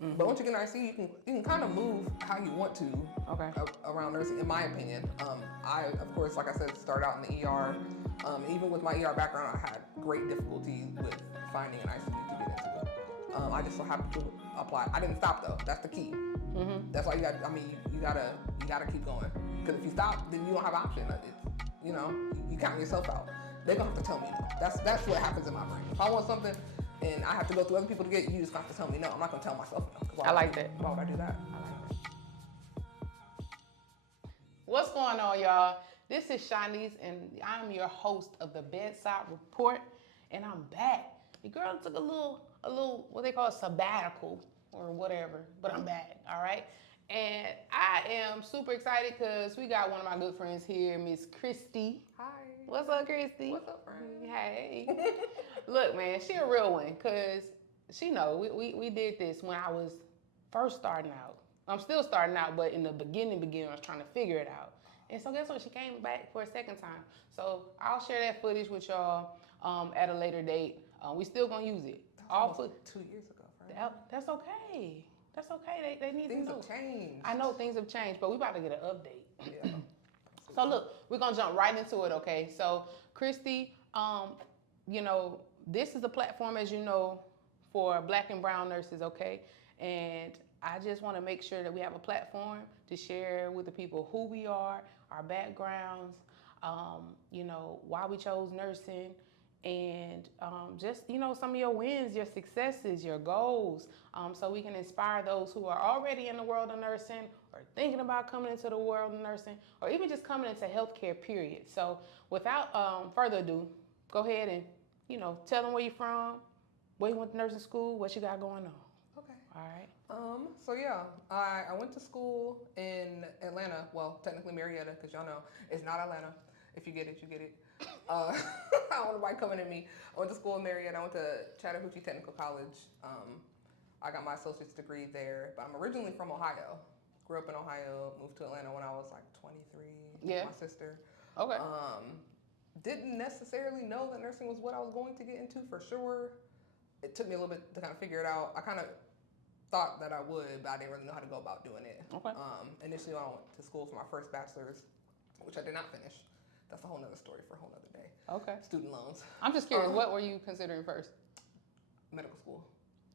But once you get in ICU, you can kind of move how you want to around nursing, in my opinion. I, of course, like I said, started out in the ER. Even with my ER background, I had great difficulty with finding an ICU to get into. I just so happened to apply. I didn't stop though. That's the key. That's why you got. I mean, you gotta keep going. Because if you stop, then you don't have an option. You count yourself out. They're gonna have to tell me no. That's what happens in my brain. If I want something and I have to go through other people to get it, you just have to tell me no. I'm not gonna tell myself no. I like that. Why would I do that? What's going on, y'all? This is Shanice, and I'm your host of the Bedside Report, and I'm back. The girl took a little, what they call a sabbatical or whatever, but I'm back, all right? And I am super excited because we got one of my good friends here, Miss Christy. Hi. What's up, Christy? What's up, friend? Hey. Look, man, she a real one because she know we did this when I was first starting out. I'm still starting out, but in the beginning, I was trying to figure it out. And so guess what? She came back for a second time. So I'll share that footage with y'all at a later date. We still gonna use it. All 2 years ago, right? That's okay. That's okay. They need things to know. Have changed. I know things have changed, but we about to get an update. Yeah. So look, we're gonna jump right into it, okay? So Christy, this is a platform, as you know, for Black and brown nurses, okay? And I just want to make sure that we have a platform to share with the people who we are, our backgrounds, why we chose nursing, and just, some of your wins, your successes, your goals, so we can inspire those who are already in the world of nursing or thinking about coming into the world of nursing or even just coming into healthcare, period. So without further ado, go ahead and, tell them where you're from, where you went to nursing school, what you got going on. Okay. All right. So yeah, I went to school in Atlanta. Well, technically Marietta, because y'all know it's not Atlanta. If you get it, you get it. I don't want nobody coming at me. I went to school in Marietta. I went to Chattahoochee Technical College. I got my associate's degree there, but I'm originally from Ohio. Grew up in Ohio, moved to Atlanta when I was like 23 with my sister. Okay. Didn't necessarily know that nursing was what I was going to get into for sure. It took me a little bit to kind of figure it out. I kind of thought that I would, but I didn't really know how to go about doing it. Okay. Initially, I went to school for my first bachelor's, which I did not finish. That's a whole nother story for a whole nother day. Okay. Student loans. I'm just curious, what were you considering first? Medical school.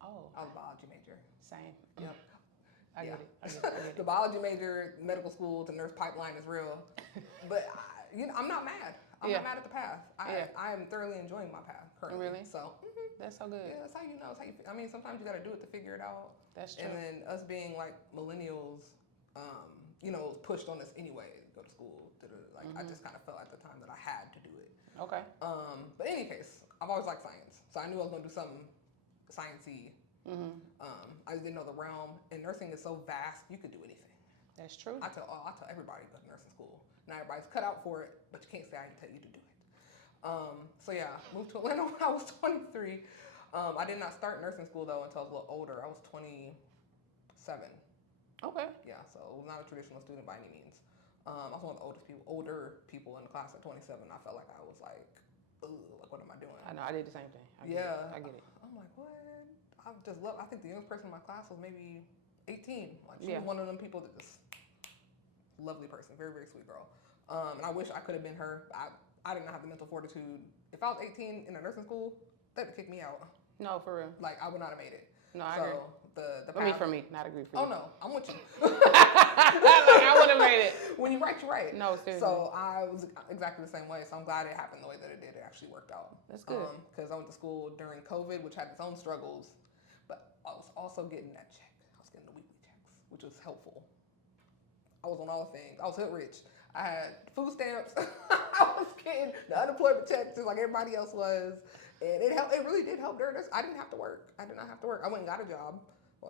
Oh. I was a biology major. Same. Yep. I get it. The biology major, medical school to nurse pipeline is real. But, I'm not mad. I'm not mad at the path. I am thoroughly enjoying my path currently. Really? So, that's so good. Yeah, that's how you know. I mean, sometimes you got to do it to figure it out. That's true. And then us being like millennials, pushed on us anyway to go to school. I just kind of felt at the time that I had to do it. Okay. But in any case, I've always liked science, so I knew I was going to do something sciencey. I just didn't know the realm, and nursing is so vast, you could do anything. That's true. I tell everybody to go to nursing school. Not everybody's cut out for it, but you can't say I didn't tell you to do it. Moved to Atlanta when I was 23. I did not start nursing school though until I was a little older. I was 27. Okay. Yeah, so I was not a traditional student by any means. I was one of the older people in the class at 27. I felt like I was like, ugh, like what am I doing? I know, I did the same thing. I get it. I'm like, what? I think the youngest person in my class was maybe 18. Like she was one of them people that just lovely person, very, very sweet girl. And I wish I could have been her. I did not have the mental fortitude. If I was 18 in a nursing school, they'd have kicked me out. No, for real. Like I would not have made it. No, I agree. The path, for me, not agree for you. Oh no, I'm with you. Like I would have made it. When you right, you're right. No, seriously. So I was exactly the same way. So I'm glad it happened the way that it did. It actually worked out. That's good. Because I went to school during COVID, which had its own struggles, but I was also getting that check. I was getting the weekly checks, which was helpful. I was on all the things. I was hood rich. I had food stamps. I was getting the unemployment checks just like everybody else was. And it helped. It really did help during this. I didn't have to work. I did not have to work. I went and got a job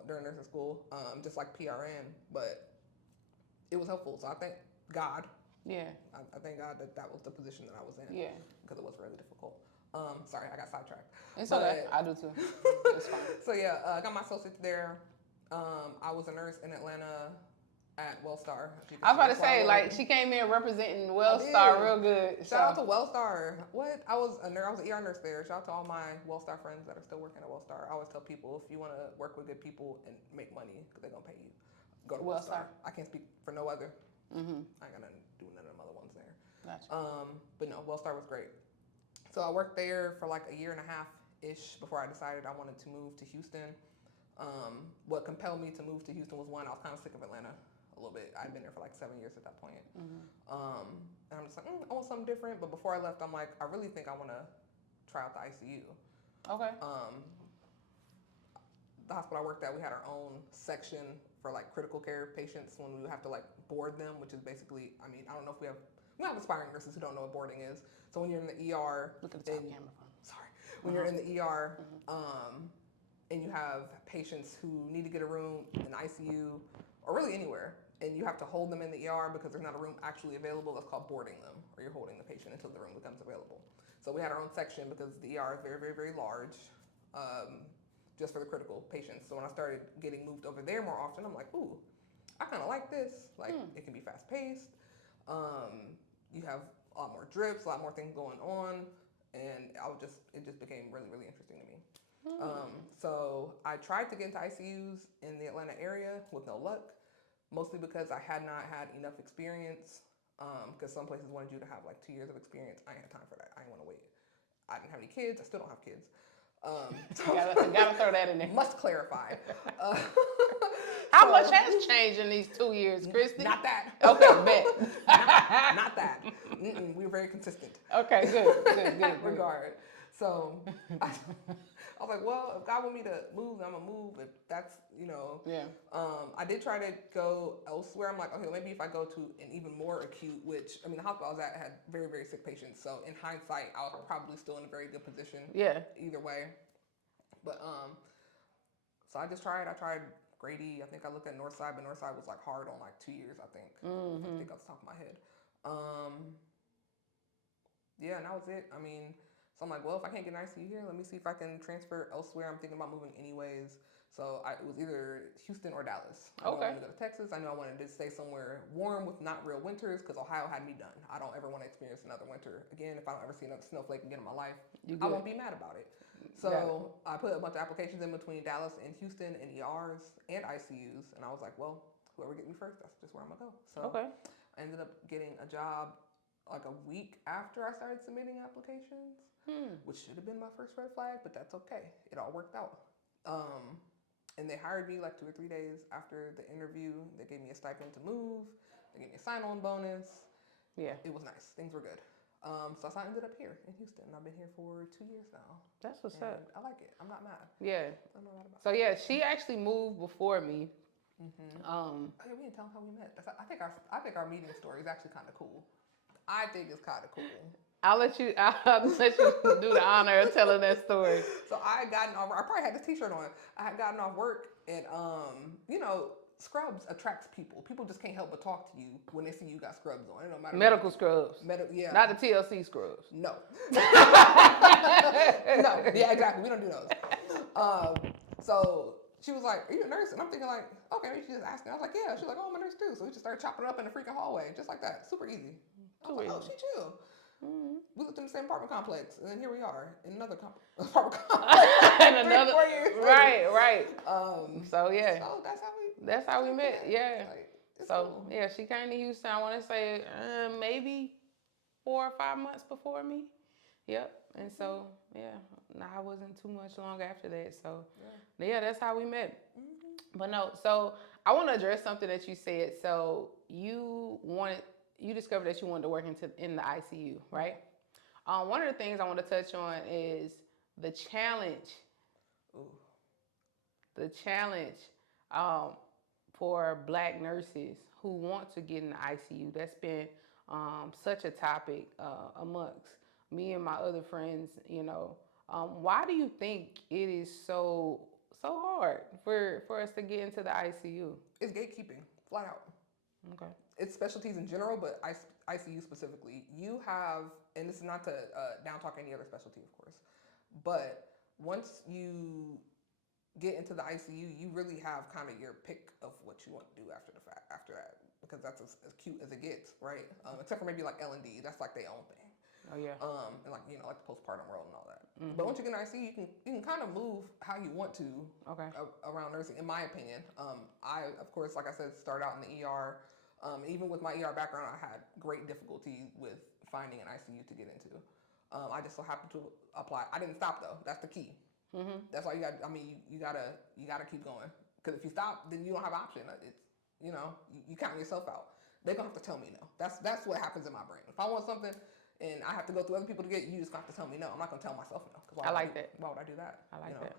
during nursing school, just like PRN, but it was helpful. So I thank God. Yeah. I thank God that was the position that I was in. Yeah. Because it was really difficult. Sorry, I got sidetracked. It's okay. I do too. It's fine. So yeah, I got my associates there. I was a nurse in Atlanta at Wellstar. I was about to say, like, she came in representing Wellstar real good. Shout out to Wellstar. What? I was a nurse. I was an ER nurse there. Shout out to all my Wellstar friends that are still working at Wellstar. I always tell people, if you want to work with good people and make money, because they're gonna pay you, go to Wellstar. I can't speak for no other. Mm-hmm. I ain't gonna do none of them other ones there. Gotcha. But no, Wellstar was great. So I worked there for like a year and a half ish before I decided I wanted to move to Houston. What compelled me to move to Houston was, one, I was kind of sick of Atlanta a little bit. I'd been there for like 7 years at that point. Mm-hmm. And I'm just like, I want something different. But before I left, I'm like, I really think I want to try out the ICU. Okay. The hospital I worked at, we had our own section for like critical care patients when we would have to like board them, which is basically, I mean, I don't know if we have aspiring nurses who don't know what boarding is. So when you're in the ER, look at the top camera phone. Sorry. When you're in the ER, and you have patients who need to get a room in the ICU or really anywhere, and you have to hold them in the ER because there's not a room actually available, that's called boarding them, or you're holding the patient until the room becomes available. So we had our own section because the ER is very, very, very large, just for the critical patients. So when I started getting moved over there more often, I'm like, ooh, I kind of like this. Like, it can be fast paced. You have a lot more drips, a lot more things going on, and it just became really, really interesting to me. So I tried to get into ICUs in the Atlanta area with no luck, mostly because I had not had enough experience, because some places wanted you to have like 2 years of experience. I ain't had time for that. I didn't want to wait. I didn't have any kids. I still don't have kids. Gotta throw that in there. Must clarify. How much has changed in these 2 years, Christy? Not that. Okay, bet. not that. We were very consistent. Okay, good. In that regard. So I was like, well, if God want me to move, I'm gonna move. If that's, yeah. I did try to go elsewhere. I'm like, okay, maybe if I go to an even more acute, which, I mean, the hospital I was at had very, very sick patients. So in hindsight, I was probably still in a very good position. Yeah. Either way. But, so I just tried. I tried Grady. I think I looked at Northside, but Northside was like hard on like 2 years, I think. I think off the top of my head. Yeah, and that was it. I mean, so I'm like, well, if I can't get an ICU here, let me see if I can transfer elsewhere. I'm thinking about moving anyways. So it was either Houston or Dallas. I wanted to go to Texas. I knew I wanted to stay somewhere warm with not real winters because Ohio had me done. I don't ever want to experience another winter again. If I don't ever see another snowflake again in my life, I won't be mad about it. So I put a bunch of applications in between Dallas and Houston and ERs and ICUs. And I was like, well, whoever gets me first, that's just where I'm going to go. So I ended up getting a job like a week after I started submitting applications, which should have been my first red flag, but that's okay. It all worked out. And they hired me like 2 or 3 days after the interview. They gave me a stipend to move. They gave me a sign-on bonus. Yeah. It was nice. Things were good. So I ended up here in Houston. I've been here for 2 years now. That's what's up. I like it. I'm not mad. Yeah. I'm not mad about it. So yeah, she actually moved before me. Oh, yeah, we didn't tell them how we met. I think our meeting story is actually kind of cool. I think it's kind of cool. I'll let you do the honor of telling that story. So I had gotten off. I probably had this T-shirt on. I had gotten off work, and scrubs attracts people. People just can't help but talk to you when they see you got scrubs on. It don't matter. Medical scrubs. Yeah. Not the TLC scrubs. No. No. Yeah, exactly. We don't do those. So she was like, "Are you a nurse?" And I'm thinking like, okay, maybe she just asking. I was like, "Yeah." She's like, "Oh, I'm a nurse too." So we just started chopping it up in the freaking hallway, just like that. Super easy. I was like, "Oh, she chill." We lived in the same apartment complex, and then here we are in another apartment complex. And 4 years later. Right. So yeah. So that's how we met. Yeah. Like, so cool. Yeah, she came to Houston. I want to say maybe 4 or 5 months before me. Yep. And so I wasn't too much long after that. So yeah, that's how we met. But no, so I want to address something that you said. So you discovered that you wanted to work in the ICU, right? One of the things I want to touch on is the challenge. The challenge for Black nurses who want to get in the ICU. That's been such a topic amongst me and my other friends. Why do you think it is so hard for us to get into the ICU? It's gatekeeping, flat out. Okay. It's specialties in general, but ICU specifically. You have, and this is not to down talk any other specialty, of course, but once you get into the ICU, you really have kind of your pick of what you want to do after that, because that's as cute as it gets, right? Except for maybe like L&D, that's like their own thing. Oh yeah. And like like the postpartum world and all that. But once you get in ICU, you can kind of move how you want to. Okay. Around nursing, in my opinion. I of course, like I said, started out in the ER. Even with my ER background, I had great difficulty with finding an ICU to get into. I just so happened to apply. I didn't stop though. That's the key. That's why you got. I mean, you gotta keep going. Because if you stop, then you don't have an option. It's you count yourself out. They're gonna have to tell me no. That's what happens in my brain. If I want something and I have to go through other people to get it, you just have to tell me no. I'm not gonna tell myself no. I like that. Why would I do that? I like that.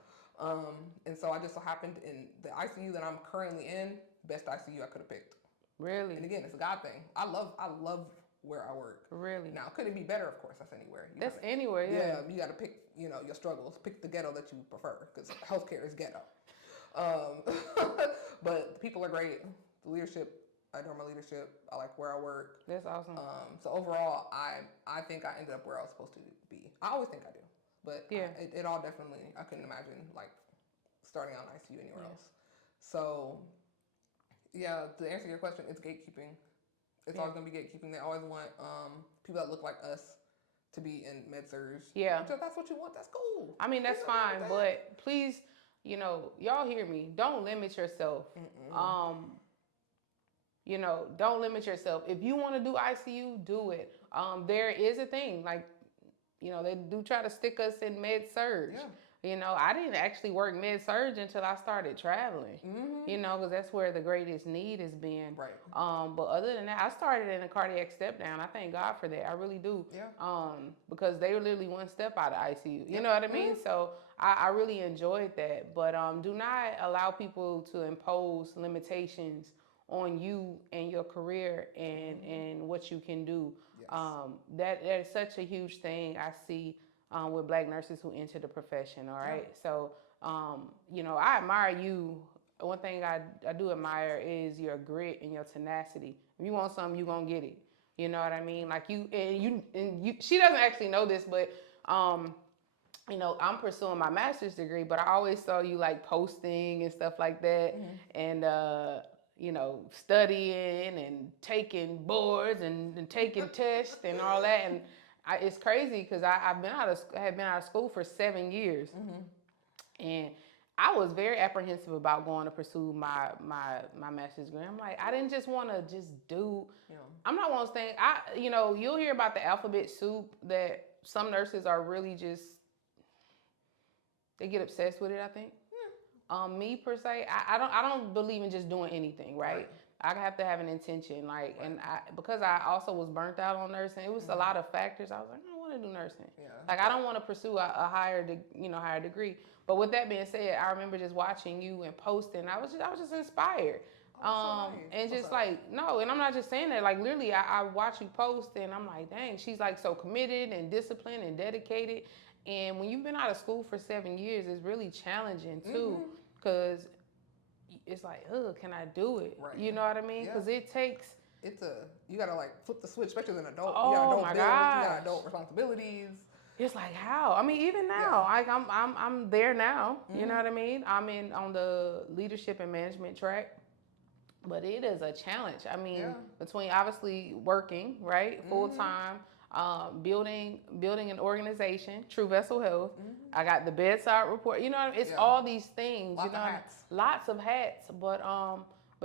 And so I just so happened in the ICU that I'm currently in, best ICU I could have picked. Really? And again, it's a God thing. I love where I work. Really? Now, could it be better? Of course, that's anywhere. That's anywhere, yeah. Yeah, you got to pick, your struggles. Pick the ghetto that you prefer, because healthcare is ghetto. But the people are great. The leadership, I adore my leadership. I like where I work. That's awesome. So overall, I think I ended up where I was supposed to be. I always think I do, but yeah, it all definitely. I couldn't imagine like starting out in ICU anywhere else. So yeah, to answer your question, it's gatekeeping. It's always gonna be gatekeeping. They always want people that look like us to be in med-surg. Yeah. If that's what you want, that's cool. I mean, that's fine, but please, y'all hear me. Don't limit yourself. Don't limit yourself. If you want to do ICU, do it. There is a thing, like, they do try to stick us in med-surg. Yeah. I didn't actually work med-surg until I started traveling, because that's where the greatest need has been. Right. But other than that, I started in a cardiac step down. I thank God for that. I really do. Yeah. Because they were literally one step out of ICU. You know what I mean? So I really enjoyed that. But do not allow people to impose limitations on you and your career and what you can do. Yes. That is such a huge thing I see with Black nurses who enter the profession, all right? Yeah. So, I admire you. One thing I do admire is your grit and your tenacity. If you want something, you're going to get it. You know what I mean? Like you, she doesn't actually know this, but, I'm pursuing my master's degree, but I always saw you like posting and stuff like that. And, studying and taking boards and taking tests and all that. And it's crazy because I have been out of school for 7 years, and I was very apprehensive about going to pursue my master's degree. I'm like, I didn't just want to just do. Yeah. I'm not one of those things. You'll hear about the alphabet soup that some nurses are really just. They get obsessed with it, I think. Me per se, I don't believe in just doing anything, right? I have to have an intention, like, and because I also was burnt out on nursing, it was a lot of factors. I was like, I don't want to do nursing. Yeah. Like, I don't want to pursue a higher degree. But with that being said, I remember just watching you and posting. I was just inspired. So nice. And just no, and I'm not just saying that. Like, literally, I watch you post, and I'm like, dang, she's like so committed and disciplined and dedicated. And when you've been out of school for 7 years, it's really challenging too, because it's like, can I do it? Right. You know what I mean? Because it takes. You gotta like flip the switch, especially as an adult. Oh, you got adult my bills, gosh. You got adult responsibilities. It's like, how? I mean, even now, like I'm there now. You know what I mean? I'm on the leadership and management track, but it is a challenge. I mean, between obviously working, right, full time. Building an organization, True Vessel Health. I got the Bedside Report. You know what I mean? It's all these things. Lots of hats. Lots of hats. But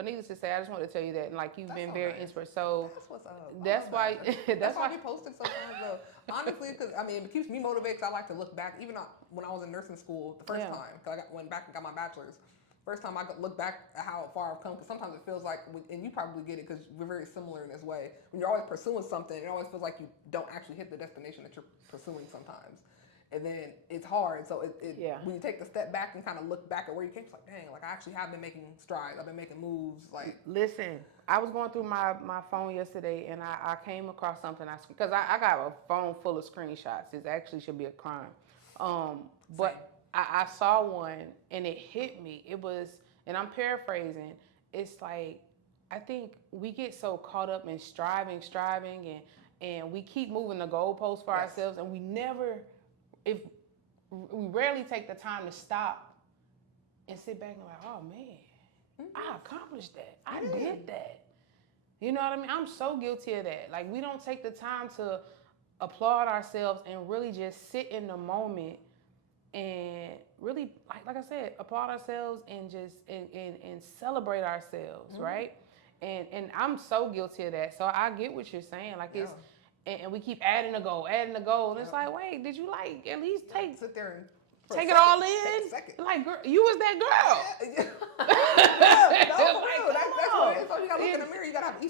needless to say, I just want to tell you that, and like, you've been very inspired. So that's what's up. That's why. That's why we posted sometimes though. Honestly, because I mean, it keeps me motivated. Cause I like to look back, even when I was in nursing school the first time. Cause I went back and got my bachelor's. First time I could look back at how far I've come, because sometimes it feels like, and you probably get it because we're very similar in this way, when you're always pursuing something, it always feels like you don't actually hit the destination that you're pursuing sometimes. And then it's hard. So when you take the step back and kind of look back at where you came, it's like, dang, like I actually have been making strides. I've been making moves. Like, listen, I was going through my phone yesterday, and I came across something, because I got a phone full of screenshots. It actually should be a crime. But I saw one, and it hit me. It was, and I'm paraphrasing, it's like, I think we get so caught up in striving, and we keep moving the goalposts for ourselves, and we rarely take the time to stop and sit back and like, oh man, I accomplished that. I did that. You know what I mean? I'm so guilty of that. Like, we don't take the time to applaud ourselves and really just sit in the moment and really, like I said, applaud ourselves and just and celebrate ourselves, right? And I'm so guilty of that. So I get what you're saying. Like, it's and we keep adding a goal, and it's like, wait, did you like at least sit there and take it all in? Take a second. Like, girl, you was that girl. Yeah. That's what it is. So you gotta look in the mirror. You gotta have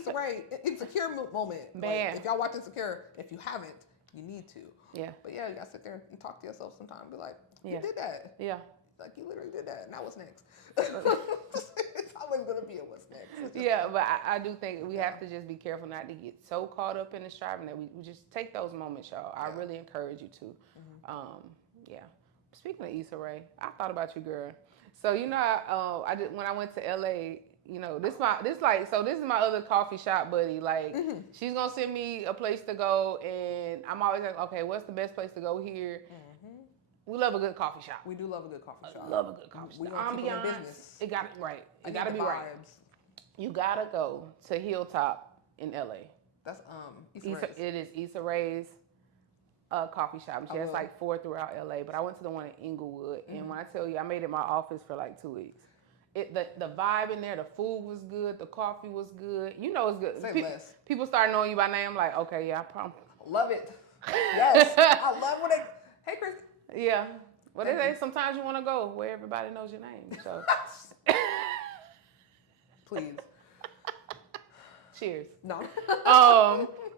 insecure moment. Man. Like, if y'all watch Insecure, if you haven't, you need to. Yeah. But yeah, you gotta sit there and talk to yourself sometime. Be like, you Yeah. did that. Yeah. Like, you literally did that. Now what's next? It's always gonna be a what's next. Yeah, but I do think we have to just be careful not to get so caught up in the striving that we just take those moments, y'all. I really encourage you to. Yeah. Speaking of Issa Rae, I thought about you, girl. So you know, I did when I went to LA. You know, this is my other coffee shop buddy. Like, she's gonna send me a place to go, and I'm always like, okay, what's the best place to go here? We love a good coffee shop. We do love a good coffee shop. Love a good coffee shop. We want people in business. It got it right. It gotta be vibes. right. You gotta go to Hilltop in LA. That's Issa Rae's. It is Issa Rae's coffee shop. She has like 4 throughout LA, but I went to the one in Inglewood, and when I tell you, I made it my office for like 2 weeks. The vibe in there, the food was good, the coffee was good. You know it's good. Say less. People start knowing you by name, like, okay, yeah, I promise. Love it. Yes, I love when they. Hey, Chris. Yeah. Well, they say sometimes you want to go where everybody knows your name. So, please. Cheers. No.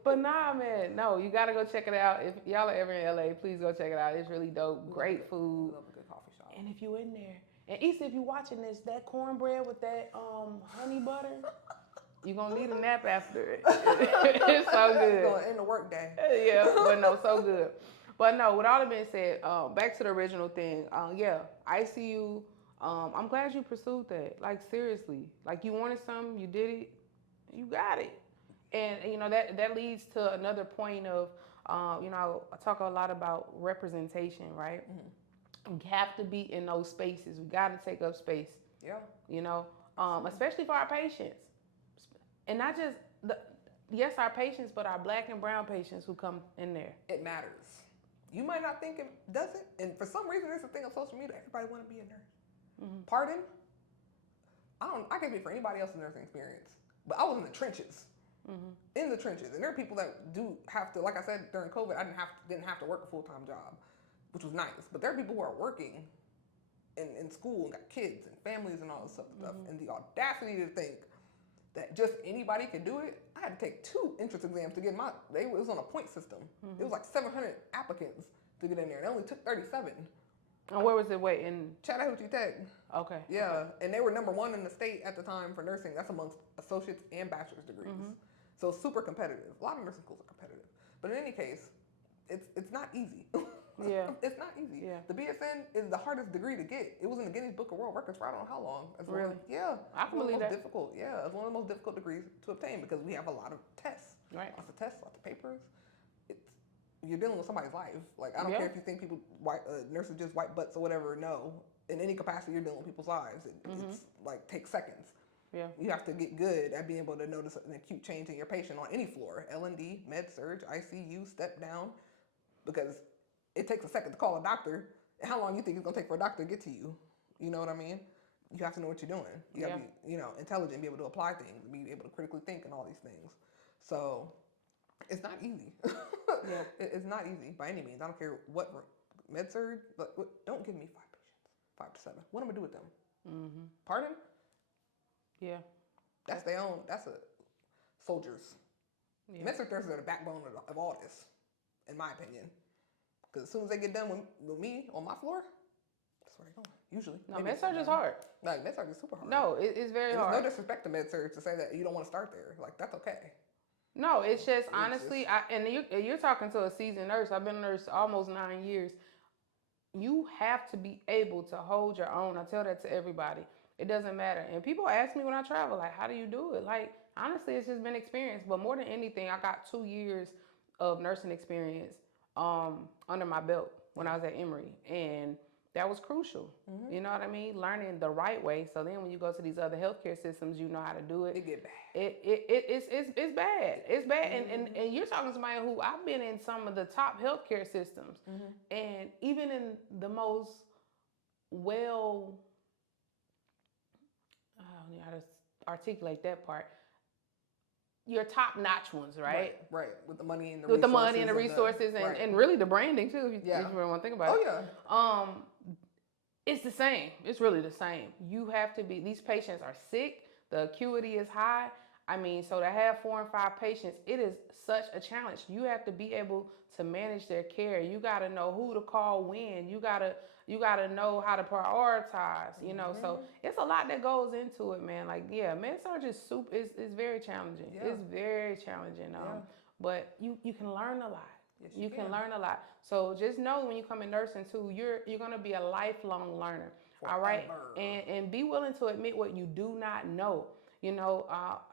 But nah, man, no, you gotta go check it out. If y'all are ever in LA, please go check it out. It's really dope. Great food. Love a good coffee shop. And if you in there, and Issa, if you watching this, that cornbread with that honey butter, you're gonna need a nap after it. It's so good. It's gonna end the work day. Yeah, but no, so good. But no, with all that being said, back to the original thing. ICU. I'm glad you pursued that. Like, seriously, like, you wanted something, you did it, you got it. And you know that leads to another point of, you know, I talk a lot about representation, right? We have to be in those spaces. We got to take up space. Yeah. You know, especially for our patients, and not just our patients, but our Black and brown patients who come in there. It matters. You might not think it doesn't, and for some reason, there's a thing on social media. Everybody want to be a nurse. Pardon? I can't speak for anybody else's nursing experience, but I was in the trenches. In the trenches, and there are people that do have to. Like I said, during COVID, I didn't have to work a full-time job, which was nice. But there are people who are working in school and got kids and families and all this stuff. And the audacity to think that just anybody can do it. I had to take 2 entrance exams to get it was on a point system. It was like 700 applicants to get in there. It only took 37. And where was it? Wait, in Chattahoochee Tech. Okay. Yeah, okay. And they were #1 in the state at the time for nursing. That's amongst associates and bachelor's degrees. So super competitive. A lot of nursing schools are competitive. But in any case, it's not easy. Yeah. It's not easy. Yeah. The BSN is the hardest degree to get. It was in the Guinness Book of World Records for I don't know how long. Really? Yeah. I can believe that. Difficult. Yeah, it's one of the most difficult degrees to obtain because we have a lot of tests. Right. Lots of tests, lots of papers. You're dealing with somebody's life. Like, I don't care if you think people, nurses just wipe butts or whatever. No. In any capacity, you're dealing with people's lives. It's like takes seconds. Yeah. You have to get good at being able to notice an acute change in your patient on any floor, L&D, med surg, ICU, step down, because it takes a second to call a doctor. How long you think it's gonna take for a doctor to get to you? You know what I mean? You have to know what you're doing. You gotta be, intelligent, be able to apply things, be able to critically think and all these things. So it's not easy. It's not easy by any means. I don't care what med surg, but don't give me 5 patients, 5 to 7. What am I gonna do with them? Pardon? Yeah. That's their own. That's soldiers. Yeah. Med surg nurses are the backbone of all this, in my opinion. Because as soon as they get done with me on my floor, that's where they're going. Usually. No, med surg is hard. Like, med surg is super hard. No, it's very hard. There's no disrespect to med surg to say that you don't want to start there. Like, that's okay. No, it's just honestly, you're talking to a seasoned nurse. I've been a nurse almost 9 years. You have to be able to hold your own. I tell that to everybody. It doesn't matter. And people ask me when I travel, like, how do you do it? Like, honestly, it's just been experience. But more than anything, I got 2 years of nursing experience under my belt when I was at Emory. And that was crucial. Mm-hmm. You know what I mean? Learning the right way. So then when you go to these other healthcare systems, you know how to do it. It get bad. It's bad. It's bad. Mm-hmm. And you're talking to somebody who I've been in some of the top healthcare systems. Mm-hmm. And even in the most well, I don't know how to articulate that part. Your top-notch ones, right? Right. With the money and the with resources. the money and the resources right. and really the branding too, if you Yeah. really want to think about it. Oh yeah. It's the same. It's really the same. You have to be. These patients are sick. The acuity is high. I mean, so to have 4 and 5 patients, it is such a challenge. You have to be able to manage their care. You got to know who to call when. You gotta know how to prioritize. You know, so it's a lot that goes into it, man. Like, yeah, med-surg is super. Is very challenging. Yeah. It's very challenging. But you can learn a lot. Yes, you can learn a lot. So just know when you come in nursing too, you're gonna be a lifelong learner. Forever. All right, and be willing to admit what you do not know. You know,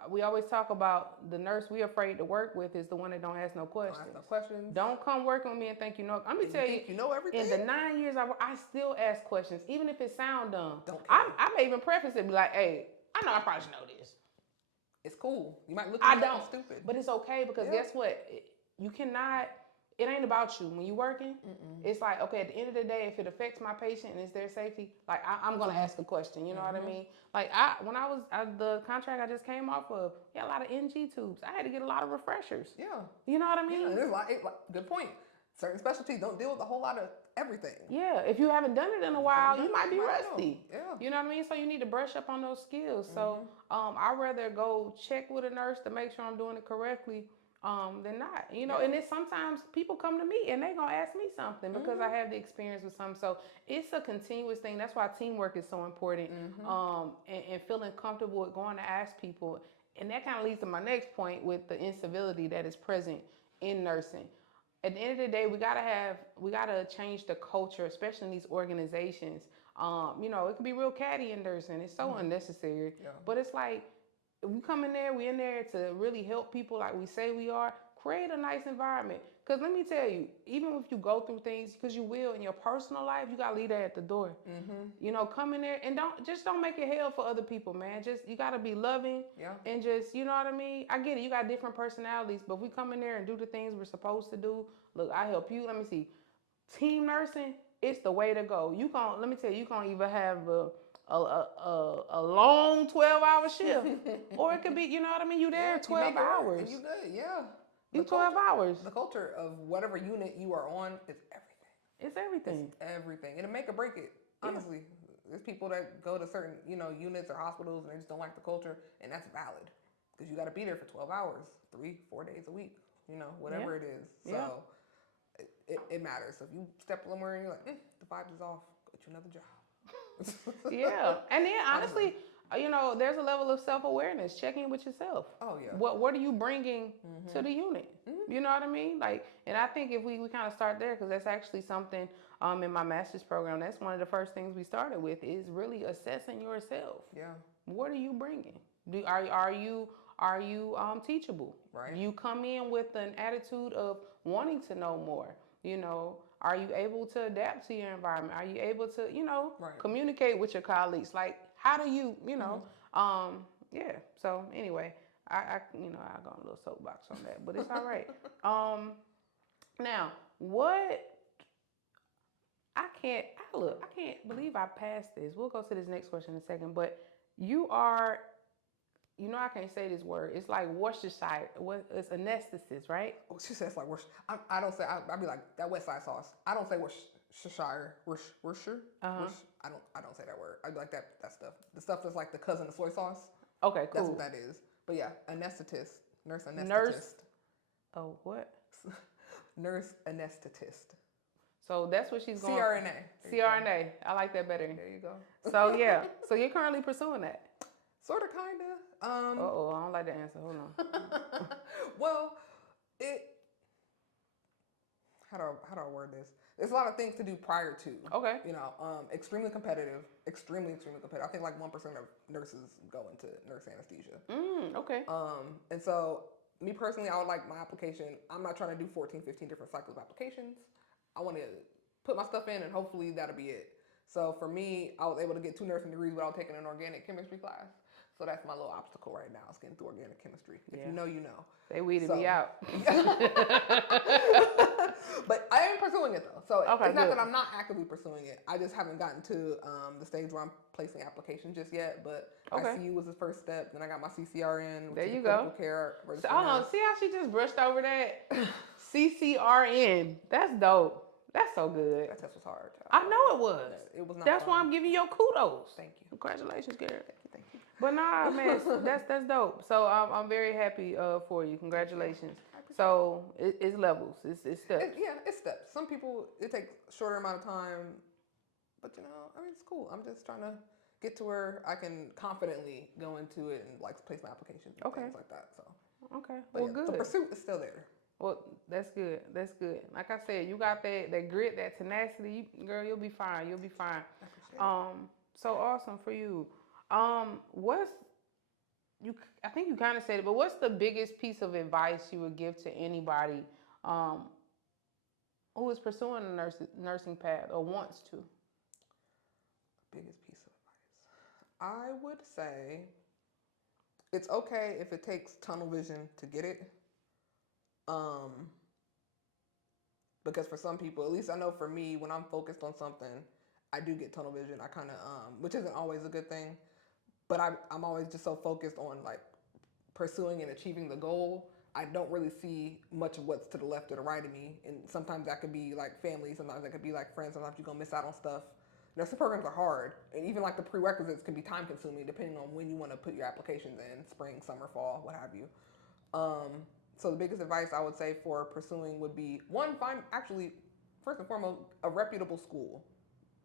we always talk about the nurse we're afraid to work with is the one that don't ask no questions. Don't ask no questions. Don't come working with me and think you know. Let me tell you, you know everything. in the 9 years I still ask questions, even if it sound dumb. Don't care. I may even preface it, be like, hey, I know I probably should know this. It's cool. You might look at me like I'm stupid, but it's okay because guess what? You cannot. It ain't about you. When you're working, it's like, okay, at the end of the day, if it affects my patient and it's their safety, like I'm going to ask a question. You know what I mean? Like when I was, the contract I just came off of, a lot of NG tubes. I had to get a lot of refreshers. Yeah. You know what I mean? Yeah, there's good point. Certain specialties don't deal with a whole lot of everything. Yeah. If you haven't done it in a while, you might be rusty. Yeah. You know what I mean? So you need to brush up on those skills. So I'd rather go check with a nurse to make sure I'm doing it correctly. Than not, you know, and it's sometimes people come to me and they gonna ask me something because I have the experience with something. So it's a continuous thing. That's why teamwork is so important. And feeling comfortable with going to ask people. And that kind of leads to my next point with the incivility that is present in nursing. At the end of the day, we gotta change the culture, especially in these organizations. You know, it can be real catty in nursing. It's so unnecessary. Yeah. But it's like, if we come in there, we in there to really help people like we say we are, create a nice environment. Because let me tell you, even if you go through things, because you will in your personal life, you got to leave that at the door. You know, come in there and don't make it hell for other people, man. You got to be loving and just, you know what I mean? I get it. You got different personalities, but if we come in there and do the things we're supposed to do, look, I help you. Let me see. Team nursing, it's the way to go. Let me tell you, you can either have a long 12-hour shift, or it could be, you know what I mean? You there 12 hours. And you good, yeah. You 12 hours. The culture of whatever unit you are on is everything. It's everything. It's everything. It'll make or break it. Honestly, there's people that go to certain, units or hospitals and they just don't like the culture, and that's valid because you got to be there for 12 hours, 3-4 days a week. Whatever it is. So it matters. So if you step somewhere and you're like, the vibes is off, go to another job. And then honestly, there's a level of self-awareness, checking with yourself. Oh yeah. What are you bringing to the unit? You know what I mean? Like, and I think if we kind of start there, because that's actually something in my master's program, that's one of the first things we started with is really assessing yourself. Yeah. What are you bringing? Are you teachable? Right. You come in with an attitude of wanting to know more. Are you able to adapt to your environment? Are you able to, communicate with your colleagues? Like, how do you, yeah. So anyway, I go on a little soapbox on that, but it's all right. Now, I can't believe I passed this. We'll go to this next question in a second, but you are, I can't say this word. It's like Worcestershire. It's anesthetist, right? Oh, she says like Worcestershire. I don't say. I'd be like that West Side sauce. I don't say Worcestershire. Worcestershire. I don't say that word. I'd be like that stuff. The stuff that's like the cousin of soy sauce. Okay, cool. That's what that is. But yeah, anesthetist, nurse anesthetist. Nurse. Oh, what? Nurse anesthetist. So that's what she's going. CRNA. CRNA. I like that better. There you go. So yeah. So you're currently pursuing that. Sort of, kind of. I don't like the answer. Hold on. Well, how do I word this? There's a lot of things to do prior to. Okay. Extremely competitive. Extremely competitive. I think like 1% of nurses go into nurse anesthesia. Okay. And so me personally, I would like my application. I'm not trying to do 14, 15 different cycles of applications. I want to put my stuff in and hopefully that'll be it. So for me, I was able to get 2 nursing degrees without taking an organic chemistry class. So that's my little obstacle right now, is getting through organic chemistry. If you know, you know. They weeded me out. But I am pursuing it though. So Okay, it's not good. that I'm not actively pursuing it. I just haven't gotten to the stage where I'm placing applications just yet. But Okay. ICU was the first step. Then I got my CCRN, which There is you critical go. care. So, hold on. See how she just brushed over that? CCRN. That's dope. That's so good. That test was hard. I know it was. It was not That's fun. why I'm giving you kudos. Thank you. Congratulations, Garrett. Thank you. But nah, man, that's dope. So I'm very happy for you. Congratulations. So it's levels. It's steps. It's steps. Some people it takes a shorter amount of time, but you know, I mean, it's cool. I'm just trying to get to where I can confidently go into it and like place my applications and things like that. So okay, but well, good. The pursuit is still there. Well, that's good. That's good. Like I said, you got that grit, that tenacity. Girl, you'll be fine. You'll be fine. I appreciate it. So awesome for you. I think you kind of said it, but what's the biggest piece of advice you would give to anybody who is pursuing a nursing path or wants to? Biggest piece of advice, I would say, it's okay if it takes tunnel vision to get it. Because for some people, at least I know for me, when I'm focused on something, I do get tunnel vision. I kind of, which isn't always a good thing, but I'm always just so focused on like pursuing and achieving the goal. I don't really see much of what's to the left or the right of me. And sometimes that could be like family, sometimes that could be like friends, sometimes you're gonna miss out on stuff. Nursing programs are hard, and even like the prerequisites can be time consuming depending on when you want to put your applications in, spring, summer, fall, what have you. So the biggest advice I would say for pursuing would be, one, find actually, first and foremost, a reputable school.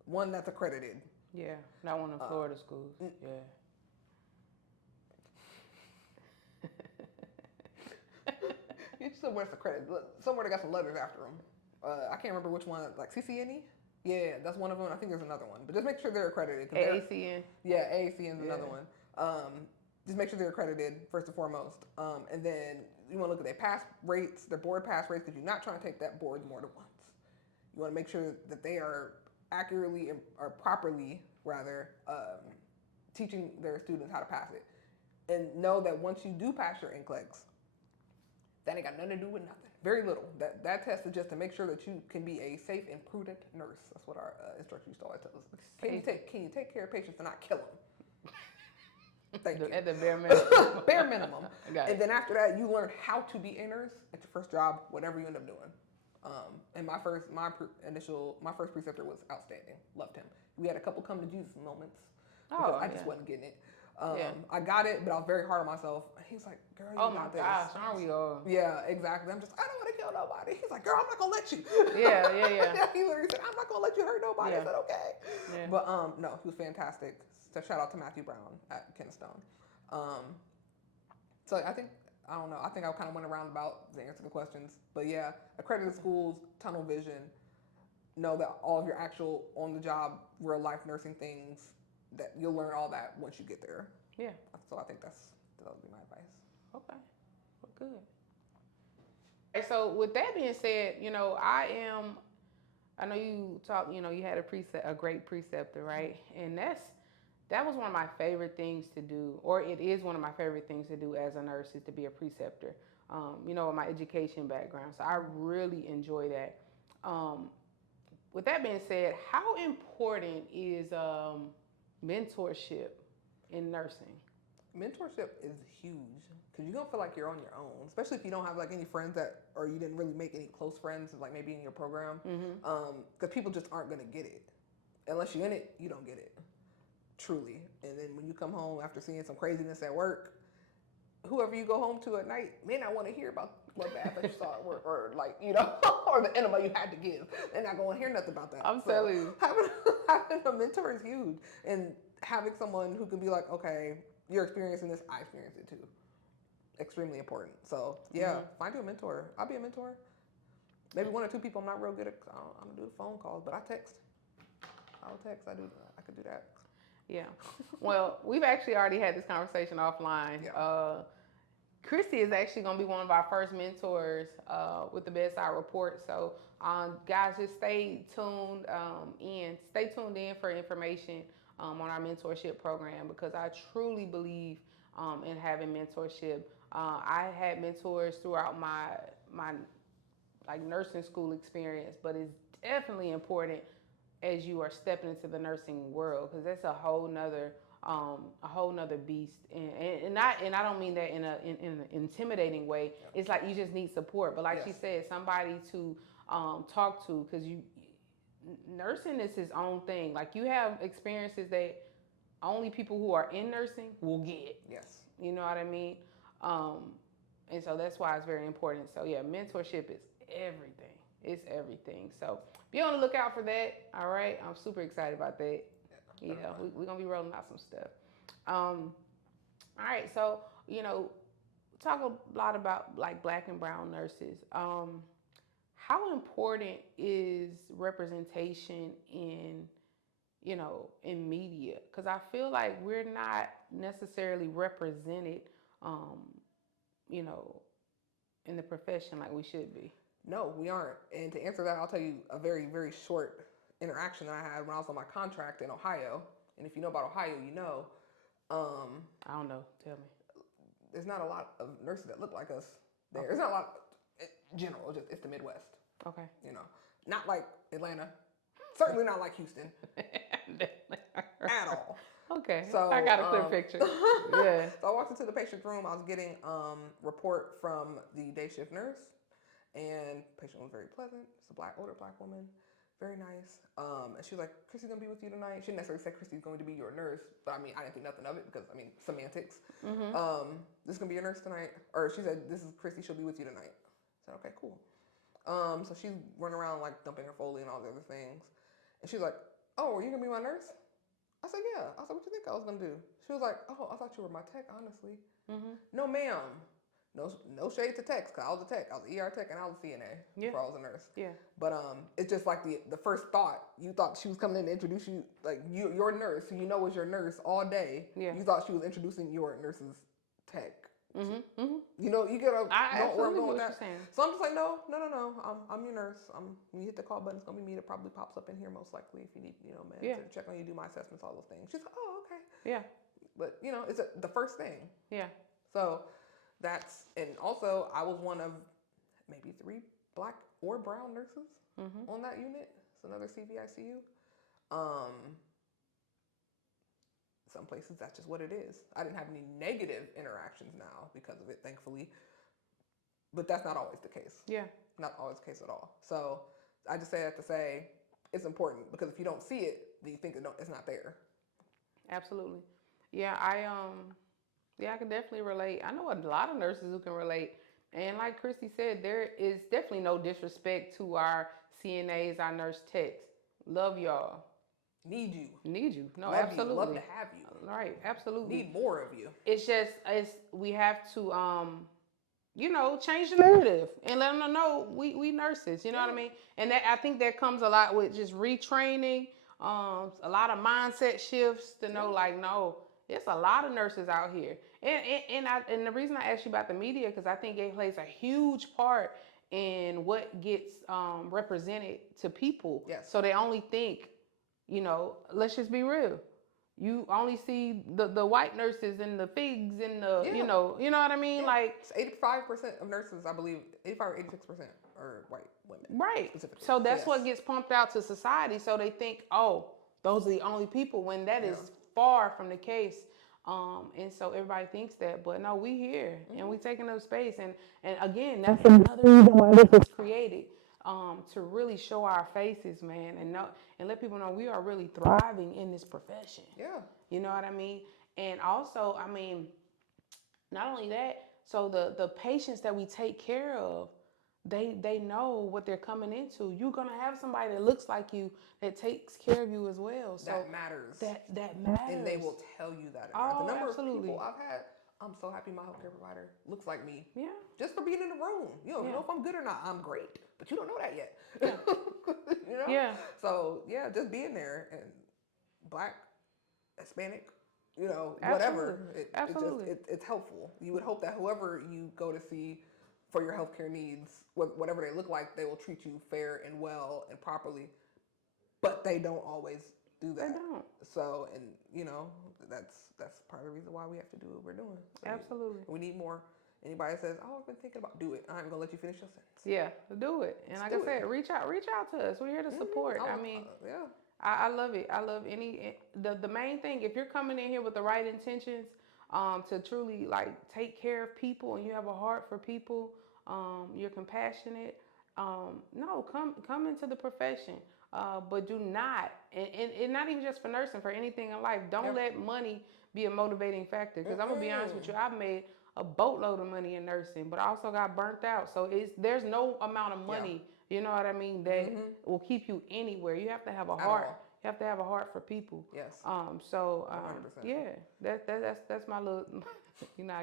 One that's accredited. Yeah, not one of Florida schools. Yeah. Somewhere that's accredited. Somewhere they got some letters after them. I can't remember which one, like CCNE? Yeah, that's one of them. I think there's another one. But just make sure they're accredited. AACN? Yeah, AACN is another one. Just make sure they're accredited first and foremost. And then you want to look at their pass rates, their board pass rates, because you're not trying to take that board more than once. You want to make sure that they are accurately or properly, rather, teaching their students how to pass it. And know that once you do pass your NCLEX, that ain't got nothing to do with nothing. Very little. That test is just to make sure that you can be a safe and prudent nurse. That's what our instructor used to always tell us. Can you take care of patients and not kill them? Thank you. At the bare minimum. Bare minimum. And then after that, you learn how to be a nurse at your first job, whatever you end up doing. And my first preceptor was outstanding. Loved him. We had a couple come to Jesus moments. I just wasn't getting it. I got it, but I was very hard on myself. He's like, girl, you got this. Oh my gosh, aren't we all? Yeah, exactly. I'm just, I don't want to kill nobody. He's like, girl, I'm not going to let you. Yeah. He literally said, I'm not going to let you hurt nobody. Yeah. I said, okay. Yeah. But no, he was fantastic. So shout out to Matthew Brown at Kennestone. So I think I kind of went around about the answer to the questions. But yeah, accredited schools, tunnel vision, know that all of your actual on-the-job, real-life nursing things, that you'll learn all that once you get there. Yeah. So I think that would be my advice. Okay. Well, good. Okay, so with that being said, I know you talked, you had a great preceptor, right? And that was one of my favorite things to do, or it is one of my favorite things to do as a nurse, is to be a preceptor. With my education background. So I really enjoy that. With that being said, how important is mentorship in nursing? Mentorship is huge because you're gonna feel like you're on your own, especially if you don't have like any friends or you didn't really make any close friends, like maybe in your program. Because people just aren't gonna get it unless you're in it. You don't get it truly. And then when you come home after seeing some craziness at work, whoever you go home to at night may not want to hear about what bad that you saw at work, or or the enema you had to give. They're not going to hear nothing about that. I'm telling you, having a mentor is huge, and having someone who can be like, okay, you're experiencing this, I experienced it too. Extremely important. So yeah, find you a mentor. I'll be a mentor. Maybe one or two people I'm not real good at. I'm gonna do the phone calls, but I text. I'll text. I could do that. Yeah. Well, we've actually already had this conversation offline. Yeah. Christy is actually going to be one of our first mentors with the Bedside Report. So, guys, just stay tuned in. Stay tuned in for information on our mentorship program because I truly believe in having mentorship. I had mentors throughout my like nursing school experience, but it's definitely important as you are stepping into the nursing world because that's a whole nother beast and I don't mean that in an intimidating way. It's like you just need support, but like she said, somebody to talk to because you nursing is its own thing. Like you have experiences that only people who are in nursing will get. Yes. You know what I mean? And so that's why it's very important. So yeah, mentorship is everything. It's everything. So be on the lookout for that. All right. I'm super excited about that. Yeah, we're gonna be rolling out some stuff. All right. So, talk a lot about like black and brown nurses. How important is representation in media? Because I feel like we're not necessarily represented, um, you know, in the profession like we should be. No, we aren't. And to answer that, I'll tell you a very, very short interaction that I had when I was on my contract in Ohio. And if you know about Ohio, you know. I don't know. Tell me. There's not a lot of nurses that look like us there. Okay. There's not a lot in general. It's the Midwest. Okay. Not like Atlanta. Certainly not like Houston. At all. Okay. So I got a clear picture. Yeah. So I walked into the patient room. I was getting report from the day shift nurse, and the patient was very pleasant. It's a older black woman, very nice. And she was like, "Christy's gonna be with you tonight." She didn't necessarily say Christy's going to be your nurse, but I mean, I didn't think nothing of it because semantics. Mm-hmm. This is gonna be your nurse tonight, or she said, "This is Christy. She'll be with you tonight." I said, "Okay, cool." So she's running around like dumping her Foley and all the other things, and she's like, "Oh, are you gonna be my nurse?" I said, "Yeah." I said, "What you think I was gonna do?" She was like, "Oh, I thought you were my tech, honestly." Mm-hmm. No, ma'am. No shade to techs, because I was a tech. I was an ER tech and I was a CNA before I was a nurse. Yeah. But it's just like the first thought, you thought she was coming in to introduce you, like your nurse, who you know was your nurse all day. Yeah. You thought she was introducing your nurse's tech. Mm-hmm. Mm-hmm. You get where I'm going with that. Saying. So I'm just like, no. I'm your nurse. When you hit the call button, it's gonna be me. That probably pops up in here most likely if you need, meds to check on you, do my assessments, all those things. She's like, oh, okay. Yeah. But it's the first thing. Yeah. So and also I was one of maybe 3 black or brown nurses on that unit. It's another CVICU. Some places that's just what it is. I didn't have any negative interactions now because of it, thankfully. But that's not always the case. Yeah. Not always the case at all. So I just say that to say it's important because if you don't see it, then you think it's not there. Absolutely. Yeah, I can definitely relate. I know a lot of nurses who can relate. And like Christy said, there is definitely no disrespect to our CNAs, our nurse techs. Love y'all. Need you. No, love absolutely. You. Love to have you. Right, absolutely. Need more of you. It's just we have to change the narrative and let them know we nurses. You know what I mean? And I think that comes a lot with just retraining, a lot of mindset shifts to know like no. There's a lot of nurses out here, and the reason I asked you about the media because I think it plays a huge part in what gets represented to people. Yes. So they only think, let's just be real. You only see the white nurses and the figs and the you know what I mean? Yeah. Like 85% of nurses, I believe, 85 or 86% are white women. Right. So that's what gets pumped out to society. So they think, oh, those are the only people when that is far from the case. And so everybody thinks that, but no, we here and we taking up space. And again, that's another reason why this was created, to really show our faces, man, and let people know we are really thriving in this profession. Yeah. You know what I mean? And also, I mean, not only that, so the patients that we take care of, they know what they're coming into. You're gonna have somebody that looks like you that takes care of you as well. So that matters. That matters. And they will tell you that. Oh, the number absolutely. of people I've had, I'm so happy my healthcare provider looks like me. Yeah. Just for being in the room. You don't know if I'm good or not. I'm great. But you don't know that yet. Yeah. Yeah. So just being there and Black, Hispanic, whatever. Absolutely. It's helpful. You would hope that whoever you go to see for your healthcare needs, whatever they look like, they will treat you fair and well and properly. But they don't always do that. They don't. So, and that's part of the reason why we have to do what we're doing. So Absolutely. we need more. Anybody that says, "Oh, I've been thinking about," do it. I'm gonna let you finish your sentence. Yeah, do it. And like I said, reach out to us. We're here to support. I mean, yeah. I love it. I love the main thing. If you're coming in here with the right intentions, to truly like take care of people, and you have a heart for people, you're compassionate. No, come into the profession. But do not, and not even just for nursing, for anything in life. Don't let money be a motivating factor. Because I'm gonna be honest with you, I've made a boatload of money in nursing, but I also got burnt out. So there's no amount of money, you know what I mean, that will keep you anywhere. You have to have a heart. You have to have a heart for people. Yes. Yeah, that's my little. You know,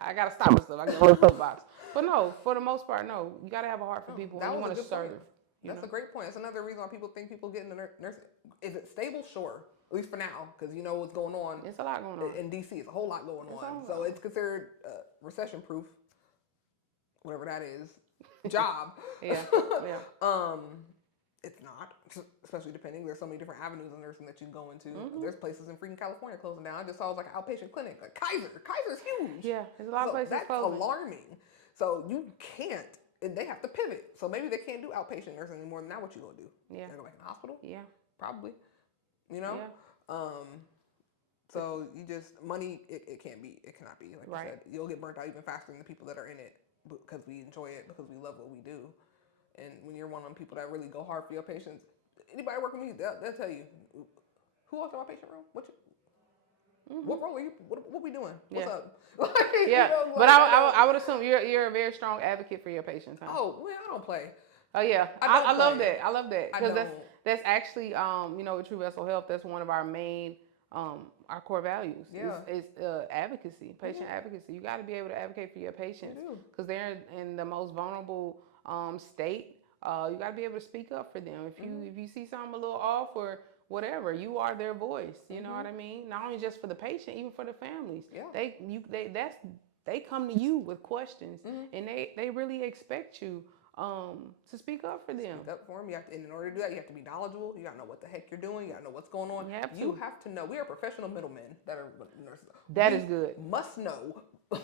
I gotta stop with stuff. I get a little soapbox. But no, for the most part, no. You gotta have a heart for people, and you want to serve. That's a great point. That's another reason why people think people get into nursing. Is it stable? Sure. At least for now, because you know what's going on. It's a lot going on. In DC, it's a whole lot going on. So it's considered recession-proof, whatever that is, job. Yeah. It's not, especially depending. There's so many different avenues of nursing that you can go into. There's places in freaking California closing down. I just saw it was like an outpatient clinic. Like Kaiser's huge. Yeah, there's a lot of places that's closing. Alarming. So you can't. And they have to pivot. So maybe they can't do outpatient nursing anymore. Now what you gonna do? Yeah. They're going back in the hospital? Yeah. Probably. You know? Yeah. So you just, money, it cannot be. Like you said, you'll get burnt out even faster than the people that are in it because we enjoy it, because we love what we do. And when you're one of them people that really go hard for your patients, anybody working with me, they'll tell you, who walks in my patient room? What role are you? What we doing? What's up? Yeah, but I would assume you're a very strong advocate for your patients, huh? Oh, man, I don't play. Oh yeah, I love that. I love that because that's actually with True Vessel Health, that's one of our main our core values. Yeah, is advocacy, patient advocacy. You got to be able to advocate for your patients because they're in the most vulnerable state. You got to be able to speak up for them. If you see something a little off or whatever, you are their voice. You know what I mean? Not only just for the patient, even for the families. Yeah. They come to you with questions, and they really expect you to speak up for them. Speak up for them. You have to, and in order to do that, you have to be knowledgeable. You gotta know what the heck you're doing. You gotta know what's going on. You have to know. We are professional middlemen that are nurses. That is good. Must know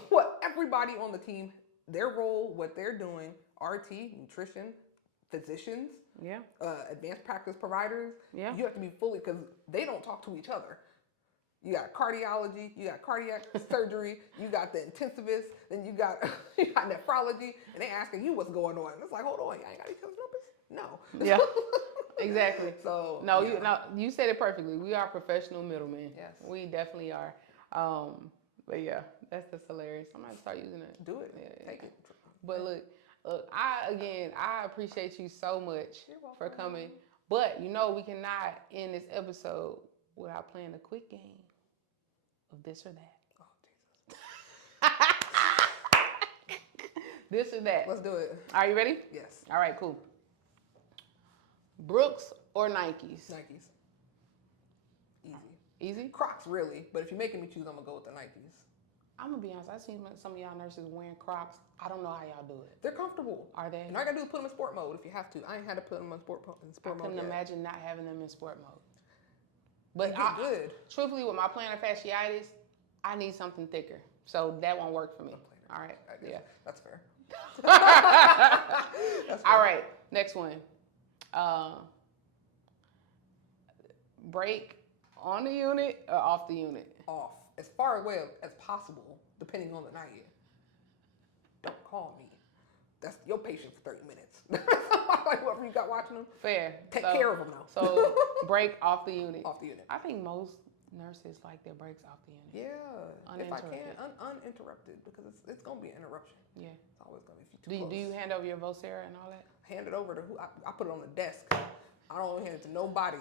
what everybody on the team, their role, what they're doing. RT, nutrition, physicians. Yeah. Advanced practice providers. Yeah. You have to be fully, because they don't talk to each other. You got cardiology, you got cardiac surgery, you got the intensivist, then you got nephrology, and they asking you what's going on. It's like, hold on, you ain't got each other's numbers? No. Yeah. Exactly. So you said it perfectly. We are professional middlemen. Yes. We definitely are. But yeah, that's hilarious. I'm gonna start using it. Do it. Yeah. Take it. But look, I appreciate you so much for coming. But we cannot end this episode without playing a quick game of this or that. Oh, Jesus. This or that. Let's do it. Are you ready? Yes. All right, cool. Brooks or Nikes? Nikes. Easy. Easy? Crocs, really. But if you're making me choose, I'm going to go with the Nikes. I'm going to be honest. I've seen some of y'all nurses wearing Crocs. I don't know how y'all do it. They're comfortable. Are they? And all you got to do is put them in sport mode if you have to. I ain't had to put them in sport mode I couldn't imagine not having them in sport mode. But good. Truthfully, with my plantar fasciitis, I need something thicker. So that won't work for me. All right. Yeah. That's fair. All right. Next one. Break on the unit or off the unit? Off. As far away as possible, depending on the night. Don't call me. That's your patient for 30 minutes. Like whoever you got watching them. Fair. Take care of them now. So break off the unit. Off the unit. I think most nurses like their breaks off the unit. Yeah. If I can, uninterrupted, because it's going to be an interruption. Yeah. It's always going to be if you're too close. Do you hand over your Vocera and all that? Hand it over to who? I put it on the desk. I don't hand it to nobody.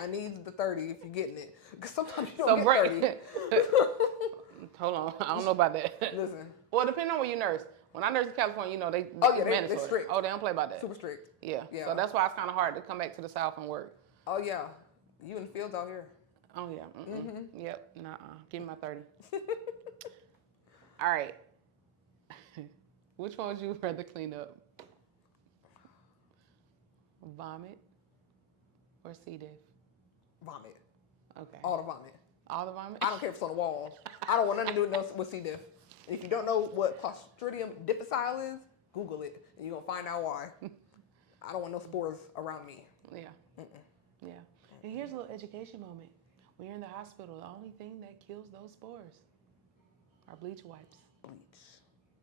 I need the 30 if you're getting it. Because sometimes you don't get 30. Hold on. I don't know about that. Listen. Well, depending on where you nurse. When I nurse in California, they're strict. Oh, they don't play about that. Super strict. Yeah. So that's why it's kind of hard to come back to the South and work. Oh, yeah. You in the fields out here. Oh yeah. Yep. Nuh-uh. Give me my 30. All right. Which one would you rather clean up? Vomit or C. diff? Vomit. Okay. All the vomit. All the vomit? I don't care if it's on the wall. I don't want nothing to do with C. diff. If you don't know what Clostridium difficile is, Google it, and you're going to find out why. I don't want no spores around me. Yeah. Yeah. And here's a little education moment. When you're in the hospital, the only thing that kills those spores are bleach wipes. Bleach.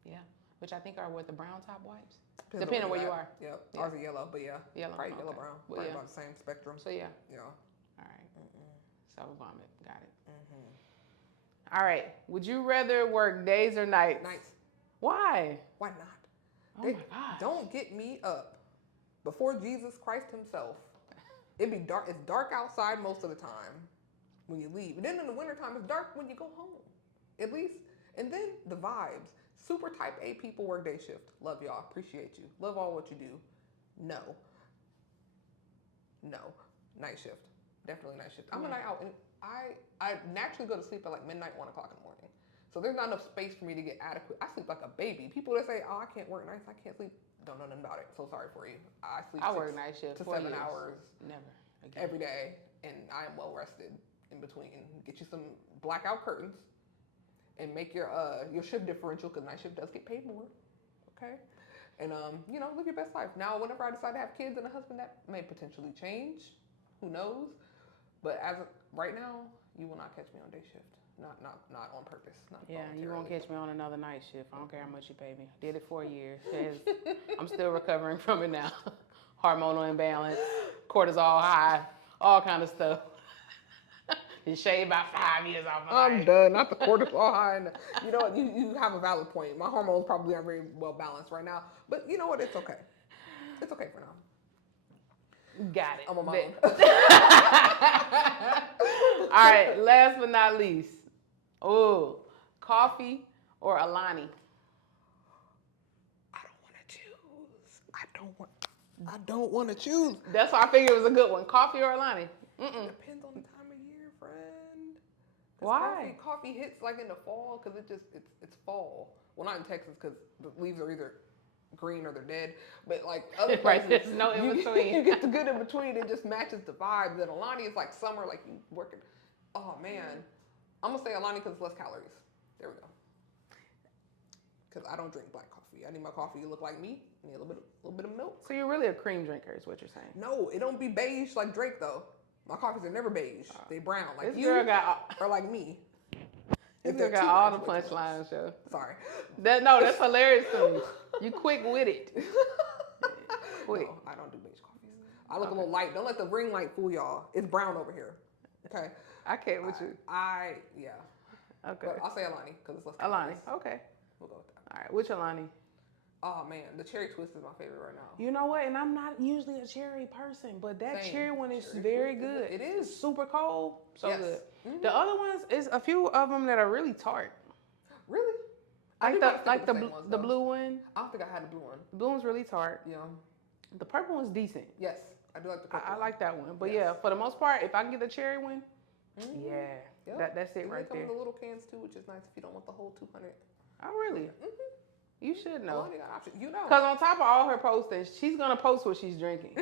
Yeah. Which I think are what, the brown top wipes? Depending on where you are. Yep. Yeah. Ours are yellow, but yeah. Yellow. Probably yellow brown. Well, Probably yeah. about the same spectrum. So yeah. Yeah. All right. So vomit. Got it. All right. Would you rather work days or nights? Nights. Why? Why not? Oh my gosh. Don't get me up before Jesus Christ himself. It'd be dark. It's dark outside most of the time when you leave. And then in the wintertime, it's dark when you go home. At least. And then the vibes. Super type A people work day shift. Love y'all. Appreciate you. Love all what you do. No. Night shift. Definitely night shift. I'm a night out. And I naturally go to sleep at like midnight, 1 o'clock in the morning. So there's not enough space for me to get adequate. I sleep like a baby. People that say, oh, I can't work nights, I can't sleep, don't know nothing about it. So sorry for you. I sleep work night shift to 4 7 years. hours Never again. every day, and I am well rested in between. Get you some blackout curtains and make your shift differential, because night shift does get paid more. Okay? And live your best life. Now, whenever I decide to have kids and a husband, that may potentially change. Who knows? But as of right now, you will not catch me on day shift. Not on purpose. Not yeah, you won't catch me on another night shift. I don't care how much you pay me. Did it 4 years. I'm still recovering from it now. Hormonal imbalance, cortisol high, all kind of stuff. You shave about 5 years off my life. I'm done. Not the cortisol high. You know what? You have a valid point. My hormones probably aren't very well balanced right now. But you know what? It's okay. It's okay for now. Got it. I'm on my own. All right. Last but not least. Oh, coffee or Alani? I don't want to choose. That's why I figured it was a good one. Coffee or Alani? Depends on the time of year, friend. Why? Coffee hits like in the fall because it's fall. Well, not in Texas because the leaves are either green or they're dead. But like other places, right, there's no in between. You get the good in between. It just matches the vibe. Then Alani is like summer, like you working. Oh man, I'm gonna say Alani because it's less calories. There we go. Because I don't drink black coffee. I need my coffee to look like me. I need a little bit of milk. So you're really a cream drinker, is what you're saying? No, it don't be beige like Drake though. My coffees are never beige. They brown like this you girl got, or like me. This girl got all the punchlines, yo. Sorry. That's hilarious to me. You quick with it. Quick. No, I don't do beige coffees. I look a little light. Don't let the ring light fool y'all. It's brown over here. Okay. I can't with you. Yeah. Okay. But I'll say Alani because it's less Alani. calories. Okay. We'll go with that. All right. Which Alani? Oh man, the cherry twist is my favorite right now. You know what? And I'm not usually a cherry person, but that cherry one is Cherry very twist, good. it is. It's super cold. So Yes. good. Mm-hmm. The other ones is a few of them that are really tart. Really? Like the blue one. I don't think I had the blue one. The blue one's really tart. Yeah. The purple one's decent. Yes, I do like the purple. I like that one. But Yes. yeah, for the most part, if I can get the cherry one, yeah, Yep. that's it And right they come there. in the little cans too, which is nice if you don't want the whole 200. Oh, really? Mm-hmm. You should know. Alani got options. You know. Because on top of all her postings, she's going to post what she's drinking.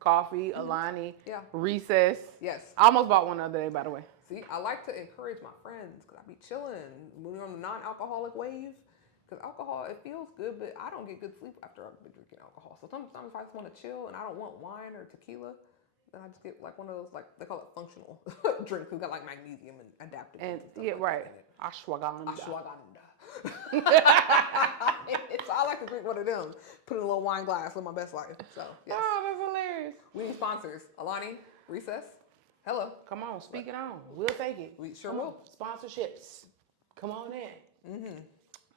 Coffee, Alani, Yeah. Recess. Yes. I almost bought one the other day, by the way. See, I like to encourage my friends because I be chilling when you're on the non-alcoholic wave. Because alcohol, it feels good, but I don't get good sleep after I've been drinking alcohol. So sometimes if I just want to chill and I don't want wine or tequila, then I just get like one of those, like they call it functional drinks. It's got like magnesium and adaptogens And stuff yeah, like right. that in it. Ashwagandha. Ashwagandha. So I like to drink one of them. Put in a little wine glass, live my best life. So yes. Oh, that's hilarious. We need sponsors. Alani, Recess. Hello. Come on, speak it on. We'll take it. We sure Come will. on. Sponsorships. Come on in. Mm-hmm.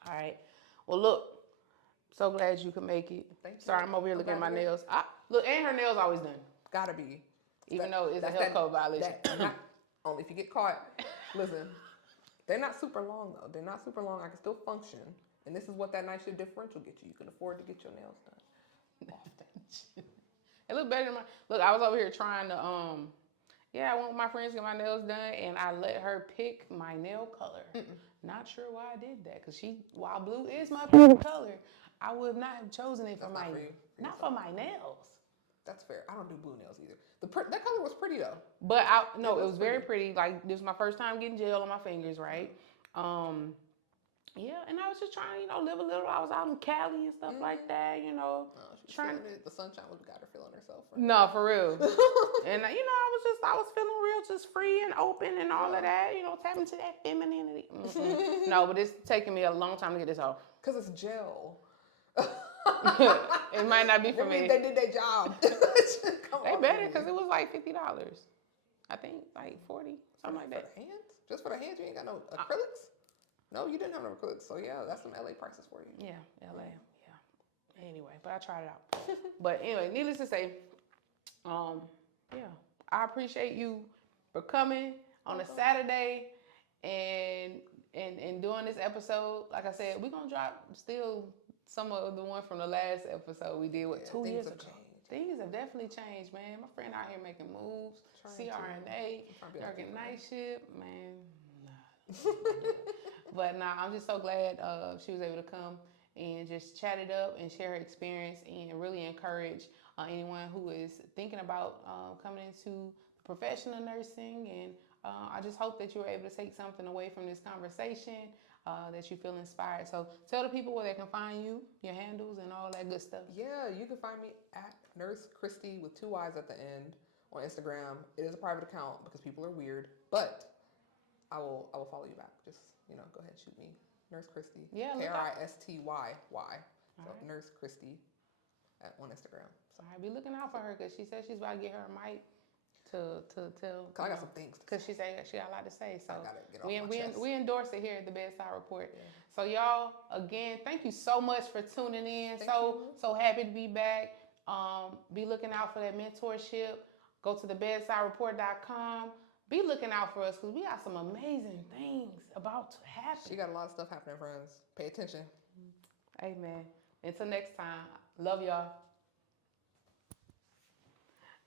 All right. Well, look. So glad you could make it. Thank you. Sorry, I'm over here looking at my glad to nails. Look, and her nails always done. Gotta be. Even though it's a health code violation. Only if you get caught. Listen, they're not super long though. They're not super long. I can still function. And this is what that night shift differential gets you. You can afford to get your nails done. It looked better than mine. Look, I was over here trying to Yeah, I went with my friends to get my nails done, and I let her pick my nail color. Not sure why I did that, because while blue is my favorite color, I would not have chosen it for That's my, not for you. not for my nails. That's fair. I don't do blue nails either. That color was pretty though. But it was very pretty. Like, this was my first time getting gel on my fingers, right? Yeah, and I was just trying to, live a little. I was out in Cali and stuff like that, No, she was feeling it. The sunshine was got her feeling herself. Right? No, for real. And I was feeling real, just free and open and all of that. Tapping to that femininity. No, but it's taking me a long time to get this off. Cause it's gel. It might not be for me. They did their job. They better, because it was like $50. I think like 40, something like that. For the hands? Just for the hands? You ain't got no acrylics? No, you didn't have no acrylics. So yeah, that's some LA prices for you. Yeah, LA. Yeah. Anyway, but I tried it out. But anyway, needless to say, yeah, I appreciate you for coming on a Saturday and doing this episode. Like I said, we're gonna drop still some of the one from the last episode we did 2 years ago. Things have definitely changed, man. My friend out here making moves. CRNA, working night shift, man. Nah. But I'm just so glad she was able to come and just chat it up and share her experience and really encourage anyone who is thinking about coming into the profession of nursing. And I just hope that you were able to take something away from this conversation, that you feel inspired. So tell the people where they can find you, your handles, and all that good stuff. Yeah, you can find me at Nurse Christy with 2 Y's at the end on Instagram. It is a private account because people are weird, but I will follow you back. Just go ahead and shoot me, Nurse Christy. Yeah, KRISTYY. So right. Nurse Christy on Instagram. So all right, be looking out for her, because she said she's about to get her mic to tell. I got some things. Because she said she got a lot to say. So I gotta get off my chest. We endorse it here at the Bedside Report. Yeah. So y'all, again, thank you so much for tuning in. So happy to be back. Be looking out for that mentorship. Go to thebedsidereport.com. Be looking out for us, because we got some amazing things about to happen. She got a lot of stuff happening, friends. Pay attention. Amen. Until next time, love y'all.